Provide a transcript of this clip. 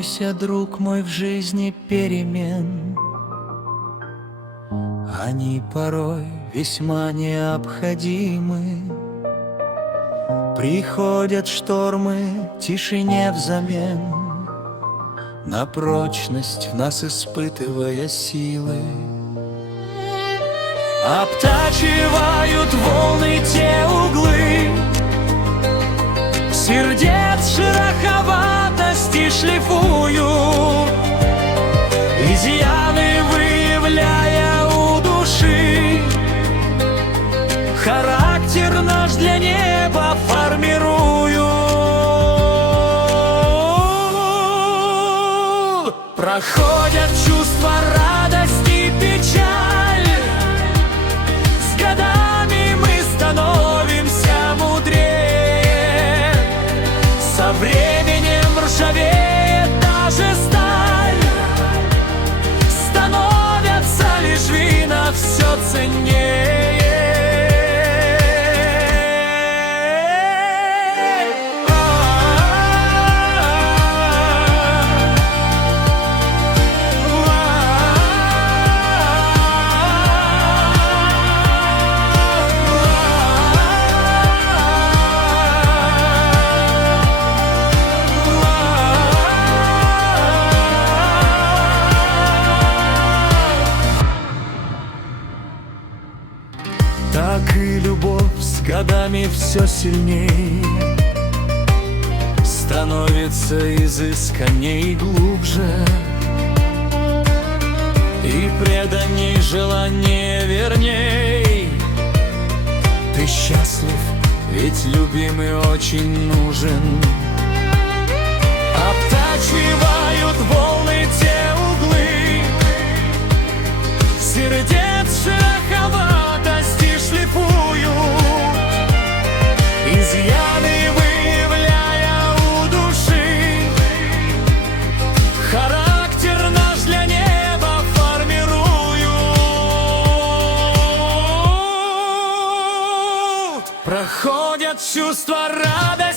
бойся, друг мой, в жизни перемен. Они порой весьма необходимы. Приходят штормы, тишине взамен, на прочность в нас испытывая силы. Обтачивают волны те углы сердец шероховатости шлифуют, изъяны выявляя у души. Характер наш для неба формирую. Проходят чувства радости, печаль. С годами мы становимся мудрее. Со временем ржавеет даже сталь. Становятся лишь вина все ценнее. Так и любовь с годами все сильней, становится изысканней и глубже, и преданней желание верней. Ты счастлив, ведь любимый очень нужен. Обтачивают волны те углы сердец шероховатости шлифуют, изъяны выявляя у души. Характер наш для неба формирую. Проходят чувства радости,